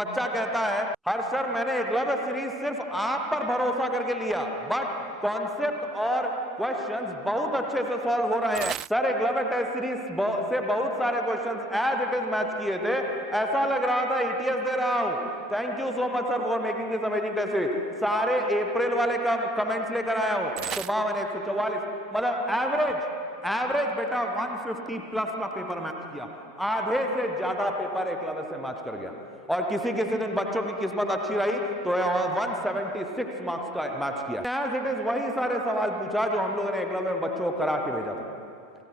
बच्चा कहता है हर सर मैंने एकलव्य सीरीज सिर्फ आप पर भरोसा करके लिया, बट कॉन्सेप्ट और क्वेश्चंस बहुत अच्छे से सॉल्व हो रहे हैं। सर एकलव्य टेस्ट सीरीज से बहुत सारे questions as it is match किए थे, ऐसा लग रहा था ईटीएस दे रहा हूं। Thank you so much sir for making this amazing taste series. सारे अप्रैल वाले का कमेंट्स लेकर आया हूं। 144, मतलब एवरेज बेटा 150 प्लस का पेपर मैच किया, आधे से ज्यादा पेपर एकलव्य से मैच कर गया। और किसी किसी दिन बच्चों की किस्मत अच्छी रही तो 176 मार्क्स का मैच किया। एज इट इज वही सारे सवाल पूछा जो हम लोगों ने एकलव्य में बच्चों को करा के भेजा था,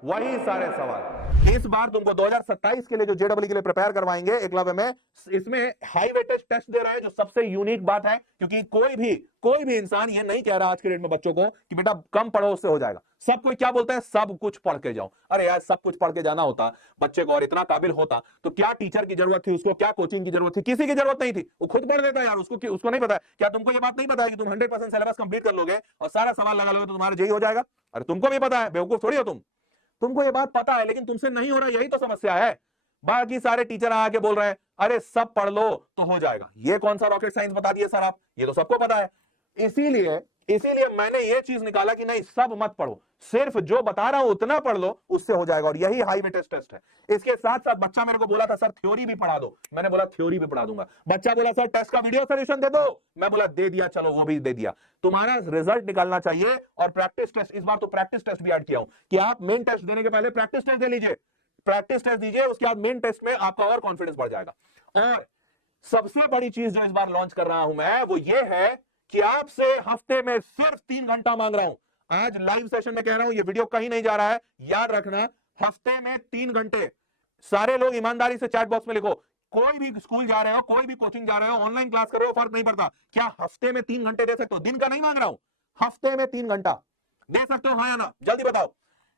वही सारे सवाल। इस बार तुमको 2027 के लिए जो जेडब्ल्यू के लिए प्रिपेयर करवाएंगे एकलव्य में, इसमें हाई वेटेज टेस्ट दे रहे हैं, जो सबसे यूनिक बात है, क्योंकि कोई भी इंसान ये नहीं कह रहा आज के डेट में बच्चों को कि बेटा कम पढ़ो उससे हो जाएगा। सब कोई क्या बोलता है, सब कुछ पढ़ के जाओ। अरे यार सब कुछ पढ़ के जाना होता बच्चे को और इतना काबिल होता तो क्या टीचर की जरूरत थी उसको, क्या कोचिंग की जरूरत थी? किसी की जरूरत नहीं थी, वो खुद पढ़ लेता यार। उसको नहीं पता। क्या तुमको ये बात नहीं पता है कि तुम 100% सिलेबस कंप्लीट कर लोगे और सारा सवाल लगा लोगे तो तुम्हारा जेई हो जाएगा? अरे तुमको भी पता है, बेवकूफ थोड़ी हो तुमको ये बात पता है, लेकिन तुमसे नहीं हो रहा, यही तो समस्या है। बाकी सारे टीचर आके बोल रहे हैं अरे सब पढ़ लो तो हो जाएगा। ये कौन सा रॉकेट साइंस बता दिए सर आप, ये तो सबको पता है। इसीलिए मैंने ये चीज निकाला कि नहीं, सब मत पढ़ो, सिर्फ जो बता रहा हूं उतना पढ़ लो, उससे हो जाएगा। और यही हाई वेटेज टेस्ट है। इसके साथ साथ बच्चा मेरे को बोला था सर थ्योरी भी पढ़ा दो, मैंने बोला थ्योरी भी पढ़ा दूंगा। बच्चा बोला सर टेस्ट का वीडियो सॉल्यूशन दे दो, मैं बोला दे दिया, चलो वो भी दे दिया। तुम्हारा रिजल्ट निकालना चाहिए और प्रैक्टिस टेस्ट, इस बार तो प्रैक्टिस टेस्ट भी ऐड किया हूं कि आप मेन टेस्ट देने के पहले प्रैक्टिस टेस्ट दे लीजिए, प्रैक्टिस टेस्ट दीजिए, उसके बाद मेन टेस्ट में आपका और कॉन्फिडेंस बढ़ जाएगा। और सबसे बड़ी चीज जो इस बार लॉन्च कर रहा हूं मैं, वो ये है कि आपसे हफ्ते में सिर्फ 3 घंटा मांग रहा हूं। आज लाइव सेशन में कह रहा हूं, ये वीडियो कहीं नहीं जा रहा है, याद रखना, हफ्ते में 3 घंटे। सारे लोग ईमानदारी से चैट बॉक्स में लिखो, कोई भी स्कूल जा रहे हो, कोई भी कोचिंग जा रहे हो, ऑनलाइन क्लास कर रहे हो, फर्क नहीं पड़ता, क्या हफ्ते में 3 घंटे दे सकते हो? दिन का नहीं मांग रहा हूं, हफ्ते में 3 घंटा दे सकते हो, हाँ या ना? जल्दी बताओ।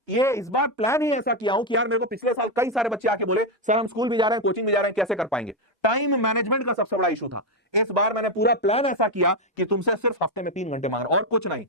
ये इस बार प्लान ही ऐसा किया हूं कि यार मेरे को पिछले साल कई सारे बच्चे आके बोले सर हम स्कूल भी जा रहे हैं, कोचिंग भी जा रहे हैं, कैसे कर पाएंगे? टाइम मैनेजमेंट का सबसे बड़ा इशू था। इस बार मैंने पूरा प्लान ऐसा किया कि तुमसे सिर्फ हफ्ते में 3 घंटे मांग रहा हूं और कुछ नहीं।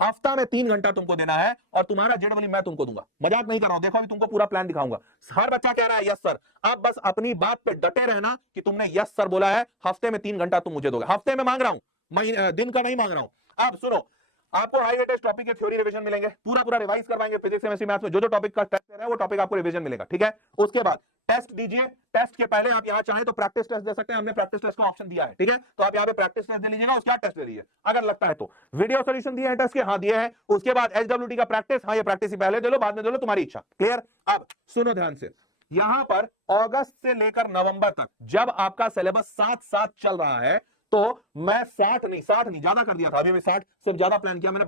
हफ्ता में 3 घंटा तुमको देना है और तुम्हारा जेडब्ल्यू मैं तुमको दूंगा, मजाक नहीं कर रहा हूं। देखो अभी तुमको पूरा प्लान दिखाऊंगा। हर बच्चा कह रहा है यस सर, आप बस अपनी बात पे डटे रहना कि तुमने यस सर बोला है, हफ्ते में 3 घंटा तुम मुझे दोगे। हफ्ते में मांग रहा हूं, दिन का नहीं मांग रहा हूं। अब सुनो, आपको हाई वेटेज टॉपिक के थ्योरी रिवीजन मिलेंगे, पूरा रिवाइज करवाएंगे। फिजिक्स केमिस्ट्री मैथ्स में जो टॉपिक का टेस्ट दे रहे हैं वो टॉपिक आपको रिवीजन मिलेगा, ठीक है? उसके बाद टेस्ट दीजिए, टेस्ट के पहले आप यहां चाहें तो प्रैक्टिस टेस्ट दे सकते हैं, हमने प्रैक्टिस टेस्ट का ऑप्शन दिया है, ठीक है? तो आप यहां पे प्रैक्टिस टेस्ट दे लीजिएगा, उसके बाद टेस्ट दे लीजिए अगर लगता है तो। वीडियो सॉल्यूशन दिए हैं टेस्ट के, हाँ दिए हैं। उसके बाद एचडब्ल्यूटी का प्रैक्टिस, हाँ ये प्रैक्टिस ही पहले दे लो बाद में दे लो, तुम्हारी इच्छा। क्लियर? अब सुनो ध्यान से, यहां पर अगस्त से लेकर नवंबर तक जब आपका सिलेबस साथ साथ चल रहा है, तो मैं 60 नहीं ज्यादा कर दिया था, अभी मैं 60 से ज्यादा प्लान किया मैंने।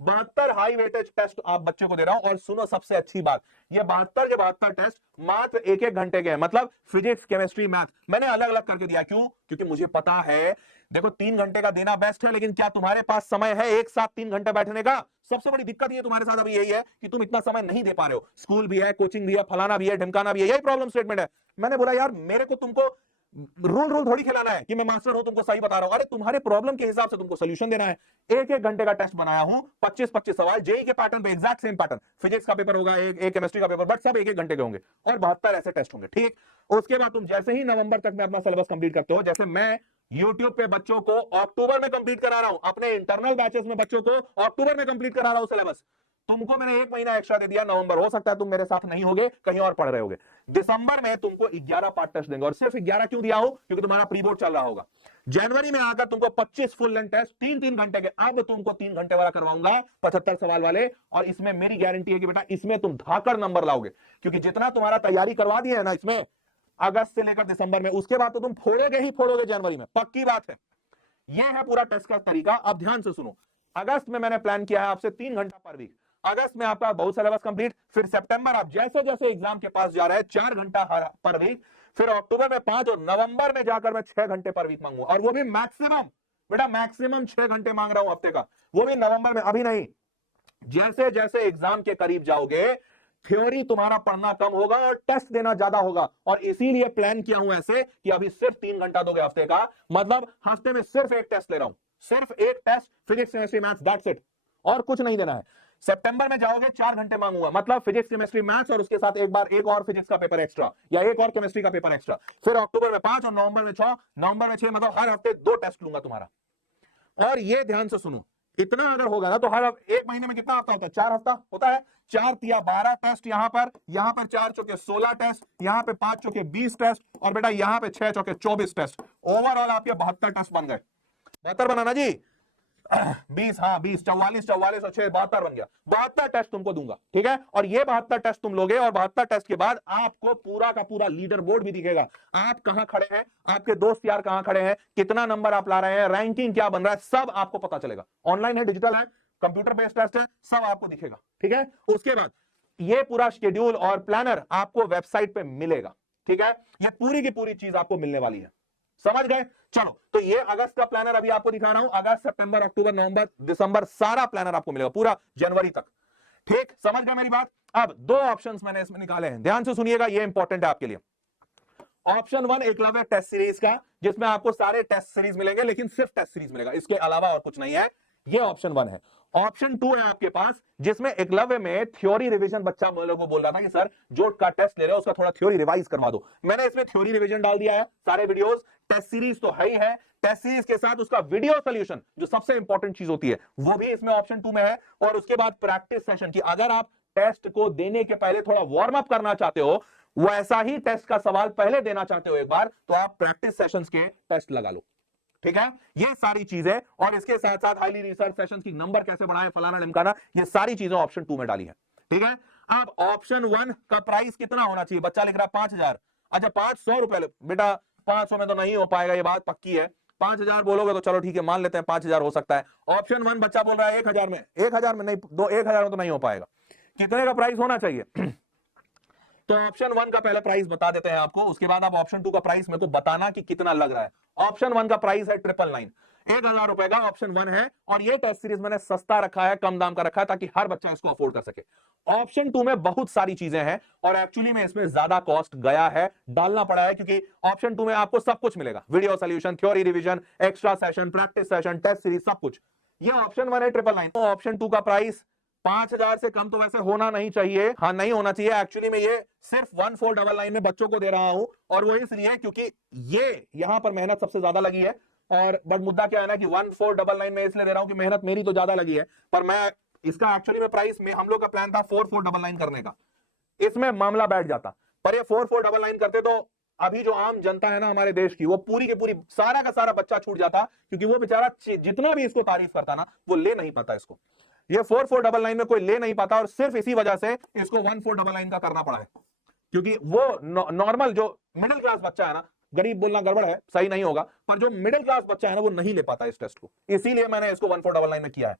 72 हाई वेटेज टेस्ट आप बच्चे को दे रहा हूं। और सुनो सबसे अच्छी बात, ये 72 के 72 टेस्ट मात्र 1-1 घंटे के हैं, मतलब फिजिक्स केमिस्ट्री मैथ मैंने अलग अलग करके दिया। क्यों? क्योंकि मुझे पता है, देखो 3 घंटे का देना बेस्ट है, लेकिन क्या तुम्हारे पास समय है एक साथ 3 घंटे बैठने का? सबसे बड़ी दिक्कत ये तुम्हारे साथ अभी यही है कि तुम इतना समय नहीं दे पा रहे हो। स्कूल भी है, कोचिंग भी है, फलाना भी है, ढिमकाना भी है, यही प्रॉब्लम स्टेटमेंट है। मैंने बोला यार मेरे को तुमको रूल थोड़ी खिलाना है कि मैं मास्टर हूं, तुमको सही बता रहा हूं। अरे तुम्हारे प्रॉब्लम के हिसाब से तुमको सोल्यूशन देना है। 1-1 घंटे का टेस्ट बनाया हूं, 25-25 सवाल, जेई के पैटर्न पे, एग्जैक्ट सेम पैटर्न। फिजिक्स का पेपर होगा एक केमिस्ट्री का पेपर, बट सब 1-1 घंटे के होंगे और 72 ऐसे टेस्ट होंगे, ठीक? उसके बाद तुम जैसे ही नवंबर तक में अपना सिलेबस कंप्लीट करते हो, जैसे मैं यूट्यूब पे बच्चों को अक्टूबर में कंप्लीट करा रहा हूं, अपने इंटरनल बैचेस में बच्चों को अक्टूबर में कंप्लीट करा रहा हूं सिलेबस, तुमको मैंने 1 महीना एक्स्ट्रा दे दिया। नवंबर हो सकता है तुम मेरे साथ नहीं होगे, कहीं और पढ़ रहे होगे। दिसंबर में तुमको 11 पार्ट टेस्ट देंगे, और सिर्फ 11 क्यों दिया हो? क्योंकि तुम्हारा प्री बोर्ड चल रहा होगा। जनवरी में आकर तुमको 25 फुल लेंथ टेस्ट 3-3 घंटे के, अब तुमको 3 घंटे वाला करवाऊंगा 75 सवाल वाले। और इसमें मेरी गारंटी है कि बेटा इसमें तुम धाकड़ नंबर लाओगे, क्योंकि जितना तुम्हारा तैयारी करवा दिया है ना इसमें अगस्त से लेकर दिसंबर में, उसके बाद तो तुम फोड़ोगे ही फोड़ोगे जनवरी में, पक्की बात है। यह है पूरा टेस्ट का तरीका। अब ध्यान से सुनो, अगस्त में मैंने प्लान किया है आपसे 3 घंटा पर वीक। अगस्त में आपका बहुत सिलेबस कंप्लीट, फिर सितंबर आप जैसे जैसे एग्जाम के पास जा रहे हैं 4 घंटा पर वीक, फिर अक्टूबर में 5 और नवंबर में जाकर मैं 6 घंटे पर वीक मांगूंगा। और वो भी मैक्सिमम, बेटा मैक्सिमम 6 घंटे मांग रहा हूं हफ्ते का, वो भी नवंबर में, अभी नहीं। जैसे जैसे एग्जाम के करीब जाओगे थ्योरी तुम्हारा पढ़ना कम होगा और टेस्ट देना ज्यादा होगा। और इसीलिए प्लान किया हूं ऐसे कि अभी सिर्फ 3 घंटा दोगे हफ्ते का, मतलब हफ्ते में सिर्फ 1 टेस्ट ले रहा हूं, सिर्फ 1 test physics chemistry maths, that's it, और कुछ नहीं देना है। सितंबर में जाओगे 4 घंटे मांगूंगा, मतलब फिजिक्स केमिस्ट्री मैथ्स और उसके साथ एक बार एक और फिजिक्स का पेपर एक्स्ट्रा या एक और केमिस्ट्री का पेपर एक्स्ट्रा। फिर अक्टूबर में 5 और नवंबर में 6, नवंबर में 6, मतलब हर हफ्ते 2 टेस्ट लूंगा तुम्हारा। और ये ध्यान से सुनो, इतना अगर होगा ना तो हर एक महीने में कितना हफ्ता होता है? 4 हफ्ता होता है। 4 तिया 12 टेस्ट, यहां पर 4 चौके 16 टेस्ट, यहां पे 5 चौके 20 टेस्ट, और बेटा यहां पे 6 चौके 24 टेस्ट। ओवरऑल आपके 72 टेस्ट बन गए। 72 बनाना जी, 20, हाँ 20, 44, 44 और 6, 72 बन गया। 72 टेस्ट तुमको दूंगा, ठीक है। और ये 72 टेस्ट तुम लोगे, और 72 टेस्ट के बाद आपको पूरा का पूरा लीडर बोर्ड भी दिखेगा। आप कहां खड़े हैं, आपके दोस्त यार कहां खड़े हैं, कितना नंबर आप ला रहे हैं, रैंकिंग क्या बन रहा है, सब आपको पता चलेगा। ऑनलाइन है, डिजिटल है, कंप्यूटर बेस्ड टेस्ट है, सब आपको दिखेगा, ठीक है। उसके बाद ये पूरा शेड्यूल और प्लानर आपको वेबसाइट पे मिलेगा, ठीक है। ये पूरी की पूरी चीज आपको मिलने वाली है, समझ गए। चलो, तो ये अगस्त का प्लानर अभी आपको दिखा रहा हूं। अगस्त, सितंबर, अक्टूबर, नवंबर, दिसंबर, सारा प्लानर आपको मिलेगा, पूरा जनवरी तक, ठीक। समझ गए मेरी बात। अब 2 ऑप्शंस मैंने इसमें निकाले हैं, ध्यान से सुनिएगा, ये इंपॉर्टेंट है आपके लिए। ऑप्शन 1 एकलव्य टेस्ट सीरीज का, जिसमें आपको सारे टेस्ट सीरीज मिलेंगे, लेकिन सिर्फ टेस्ट सीरीज मिलेगा, इसके अलावा और कुछ नहीं है। ये ऑप्शन 1 है। ऑप्शन 2 है आपके पास, जिसमें एकलव्य में थ्योरी रिवीजन बच्चा मेरे को बोल रहा था कि सर जो का टेस्ट ले रहे हो उसका थोड़ा थ्योरी रिवाइज करवा दो। मैंने इसमें थ्योरी रिवीजन डाल दिया है, सारे वीडियोस, टेस्ट सीरीज तो है ही है, टेस्ट सीरीज के साथ उसका वीडियो सॉल्यूशन जो सबसे इंपॉर्टेंट चीज होती है वो भी इसमें ऑप्शन 2 में है। और उसके बाद प्रैक्टिस सेशन की, अगर आप टेस्ट को देने के पहले थोड़ा वार्म अप करना चाहते हो, वैसा ही टेस्ट का सवाल पहले देना चाहते हो एक बार, तो आप प्रैक्टिस सेशंस के टेस्ट लगा लो, ठीक है। ये सारी चीजें, और इसके साथ साथ हाईली रिसर्च सेशंस की नंबर कैसे बढ़ाएं, फलाना ढिमकाना, ये सारी चीजें ऑप्शन 2 में डाली है, ठीक है। अब ऑप्शन 1 का प्राइस कितना होना चाहिए? बच्चा लिख रहा है 5000। अच्छा 500 रुपए, बेटा 500 में तो नहीं हो पाएगा, ये बात पक्की है। 5000 बोलोगे तो चलो ठीक है, मान लेते हैं 5000 हो सकता है। ऑप्शन 1 बच्चा बोल रहा है 1000 में, 1000 में नहीं, 1000 में तो नहीं हो पाएगा। कितने का प्राइस होना चाहिए? तो ऑप्शन 1 का पहला प्राइस बता देते हैं आपको, उसके बाद आप ऑप्शन 2 का प्राइस मेरे को बताना कि कितना लग रहा है। ऑप्शन 1 का प्राइस है 999, 1000 रुपए का ऑप्शन 1 है। और ये टेस्ट सीरीज मैंने सस्ता रखा है, कम दाम का रखा है, ताकि हर बच्चा इसको अफोर्ड कर सके। ऑप्शन 2 में बहुत सारी चीजें हैं, और एक्चुअली में इसमें ज्यादा कॉस्ट गया है, डालना पड़ा है, क्योंकि ऑप्शन 2 में आपको सब कुछ मिलेगा, video solution, theory revision, extra session, practice session, test series, सब कुछ। ये ऑप्शन 1 है 999। तो ऑप्शन 2 का प्राइस 5000 से कम तो वैसे होना नहीं चाहिए, हाँ नहीं होना चाहिए। एक्चुअली में ये सिर्फ 1499 में बच्चों को दे रहा हूं, और वो इसलिए क्योंकि ये यहां पर मेहनत सबसे ज्यादा लगी है। और बट मुद्दा क्या है ना कि 1499 में इसलिए दे रहा हूं कि मेहनत मेरी तो ज्यादा लगी है, पर मैं इसका एक्चुअली में प्राइस में हम लोग का प्लान था 4499 करने का, इसमें मामला बैठ जाता। पर ये 4499 करते तो अभी जो आम जनता है ना हमारे देश की, वो पूरी की पूरी सारा का सारा बच्चा छूट जाता, क्योंकि वो बेचारा जितना भी इसको तारीफ करता ना, वो ले नहीं पाता इसको। ये 4499 में कोई ले नहीं पाता, और सिर्फ इसी वजह से इसको 1499 का करना पड़ा है, क्योंकि वो नॉर्मल जो मिडिल क्लास बच्चा है ना, गरीब बोलना गड़बड़ है, सही नहीं होगा, पर जो मिडिल क्लास बच्चा है ना वो नहीं ले पाता इस टेस्ट को, इसीलिए मैंने इसको 1499 में किया है।